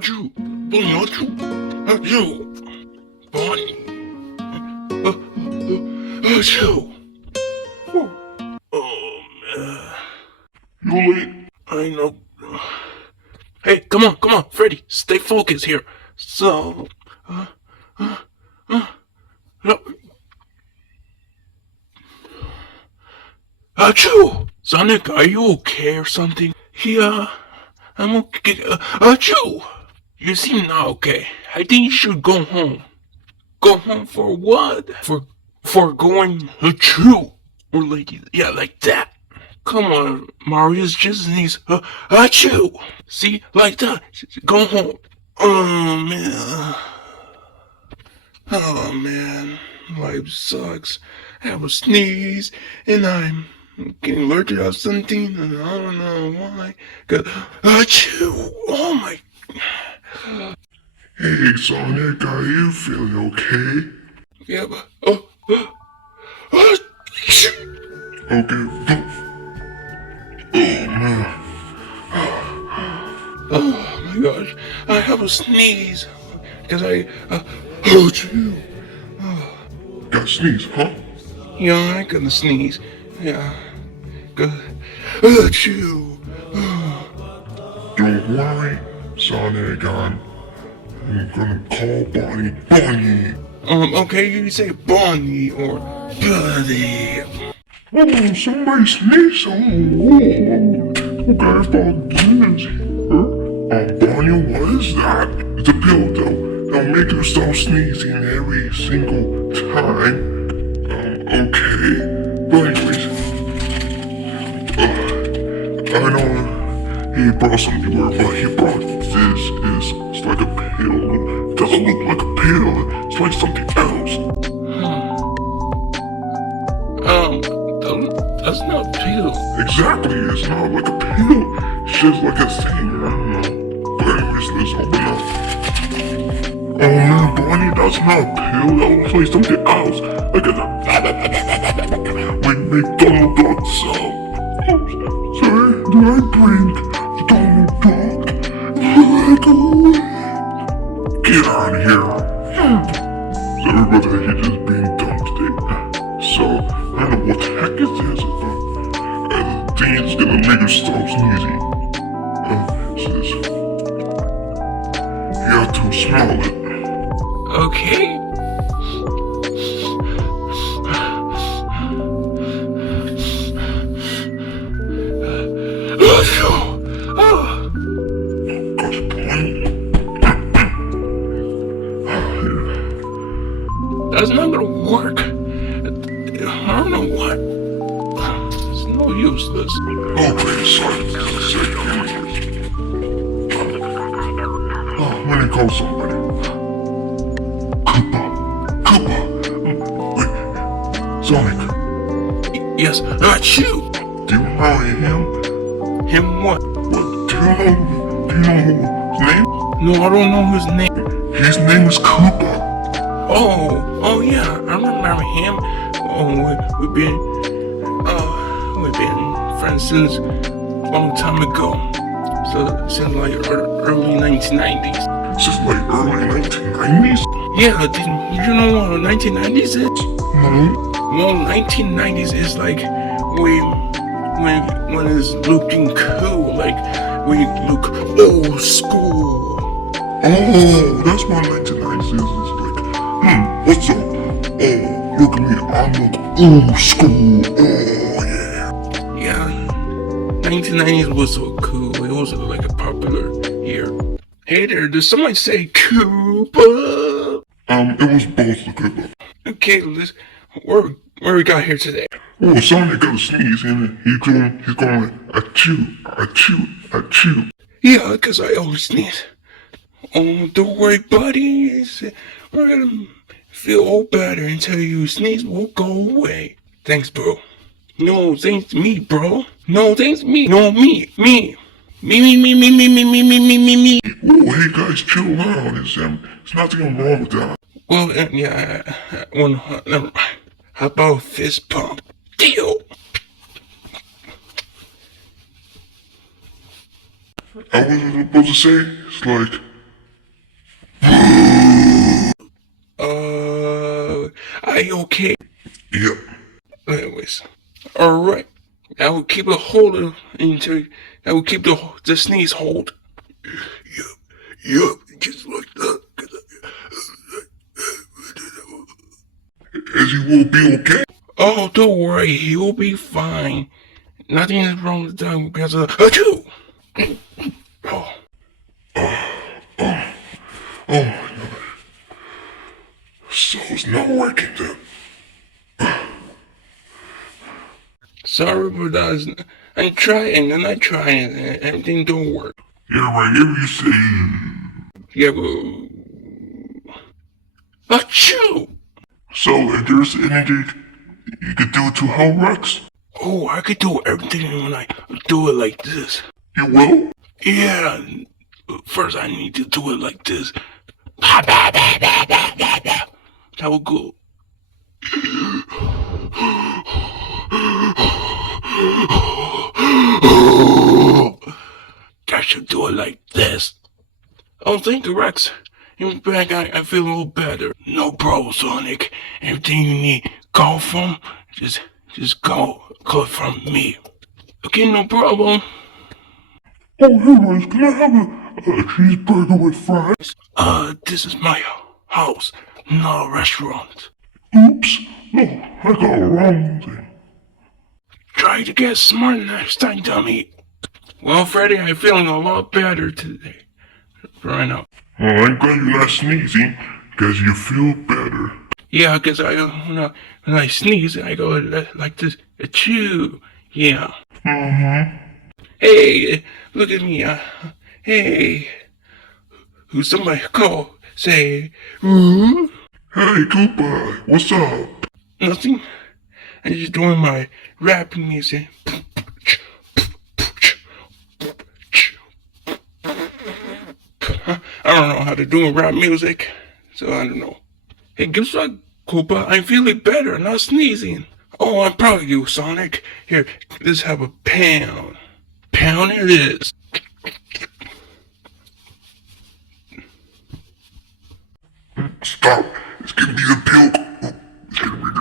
Achoo! Bonnie, achoo! Achoo! Bonnie! Achoo! Oh, man. You late? I know. Hey, come on, Freddy, stay focused here. So, Achoo! Sonic, are you okay or something? Yeah, I'm okay. Achoo! You seem not okay. I think you should go home. Go home for what? For going achoo! Or like, yeah, like that. Come on, Marius just needs achoo! See, like that. Go home. Oh, man. Oh, man. Life sucks. I have a sneeze, and I'm getting allergic to something, and I don't know why. Achoo! Oh, my... Hey Sonic, are you feeling okay? Yeah, but... achoo! Okay. Oh man. Oh, my gosh. I have a sneeze. Because achoo! Got a sneeze, huh? Yeah, I got a sneeze. Yeah. Good. Achoo! Don't worry, Sonic. I'm gonna call Bonnie. Okay, you say Bonnie or Buddy. Oh, somebody sneezed. Oh, okay, Bonnie's here. Bonnie, what is that? It's a pill, though. It'll make you stop sneezing every single time. Okay. But anyways, I know he brought some newer, but he brought this. It's like a pill. It doesn't look like a pill. It's like something else. That's not pill. Exactly, it's not like a pill. It's just like a thing. I don't know. But anyways, let's open up. Oh man, Bonnie, that's not a pill. That looks like something else. Like a like McDonald Duck sound. Sorry, did I bring Donald Duck? Get out of here. So everybody he's just being dumb today. So, I don't know what the heck is this. The thing is gonna make her stop sneezing. So this. You have to smell it. Okay. Gosh, Bonnie. That's not gonna work. I don't know what. It's no useless. Okay, sorry. I'm gonna call somebody. Koopa. Wait, Sonic, Yes, achoo! do you know him? Him what? What, do you know his name? No, I don't know his name. His name is Koopa. Oh yeah, I remember him. Oh, we've been friends since a long time ago. So since like early 1990s. Since like early 1990s? Yeah, did you know what 1990s is? No. Well, 1990s is like when it's looking cool, like when you look old school. Oh, that's what 1990s is. It's like, what's up? Oh, look at me, I look old school. Oh, yeah. Yeah, 1990s was so cool. It was like a popular year. Hey there, did someone say Koopa? It was both the Koopa. Okay, let's, where we got here today? Oh, Sonic got a sneeze and he's going like, achoo. Yeah, cause I always sneeze. Oh, don't worry, buddy. We're gonna feel all better until you sneeze will go away. Thanks, bro. No, thanks me, bro. No, thanks me. No, me. Me. Oh, hey guys, chill out. There's nothing wrong with that. Well, yeah, never mind. How about fist pump? Deal. I was supposed to say, it's like, okay? Yep. Anyways, all right. I will keep a hold of until I will keep the sneeze hold. Yup, just like that. As you will be okay. Oh, don't worry, he will be fine. Nothing is wrong with that because of achoo. Oh, Oh my god. So it's not working then. sorry for that. I try and then I try and everything don't work. Yeah, right here you say. Yeah, but achoo. So if there's anything you could do to help Rex, Oh, I could do everything when I do it like this. you will? Yeah, first I need to do it like this. That will go. I should do it like this. Oh, thank you, Rex. In fact, I feel a little better. No problem, Sonic. Everything you need, call from, just call from me. Okay, no problem. Oh, hey Rex, can I have a cheeseburger with fries? This is my house, not a restaurant. Oops. No, I got a wrong thing. Try to get smart next time, dummy. Well, Freddy, I'm feeling a lot better today. Right now. Oh, I'm glad you're not sneezing, because you feel better. Yeah, because when I sneeze, I go like this. Achoo. Yeah. Mm-hmm. Hey, look at me. Hey. Who's somebody call? Say, ooh. Hey, Koopa, what's up? Nothing. I'm just doing my rap music. I don't know how to do rap music, so I don't know. Hey, guess what, Koopa? I'm feeling better, not sneezing. Oh, I'm proud of you, Sonic. Here, let's have a pound. Pound it is. Stop. It's gonna be the pill. It's gonna be the...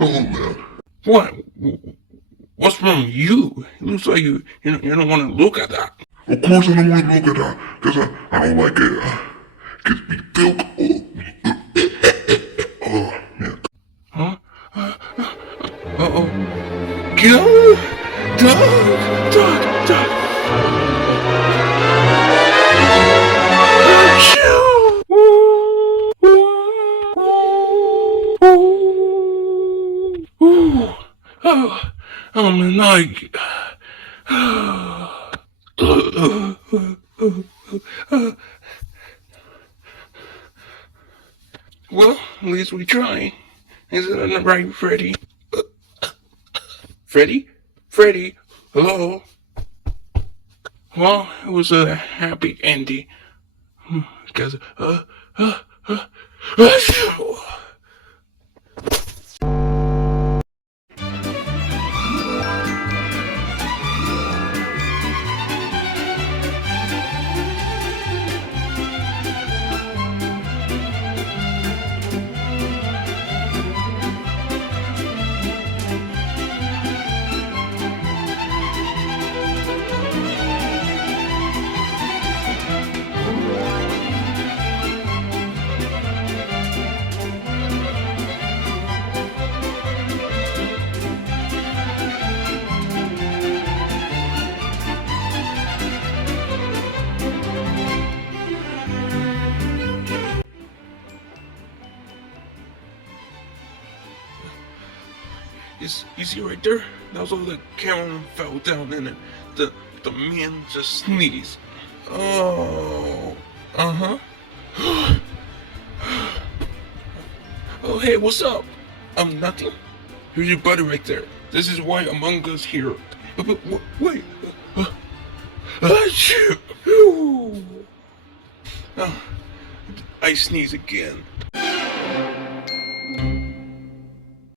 Oh, man. What? What's wrong with you? It looks like you don't want to look at that. Of course I don't want to look at that, because I don't like it. It's be filk. Oh, man. Huh? Uh-oh. Go! Duck! Achoo! Ooh. Oh my leg. Well, at least we try. Isn't that right, Freddy? Freddy? Hello? Well, it was a happy ending. Because, you see right there? That was all the camera fell down and the man just sneezed. Oh, uh-huh. Oh, hey, what's up? Nothing. Here's your buddy right there. This is why Among Us here. Wait. Achoo! I sneeze again.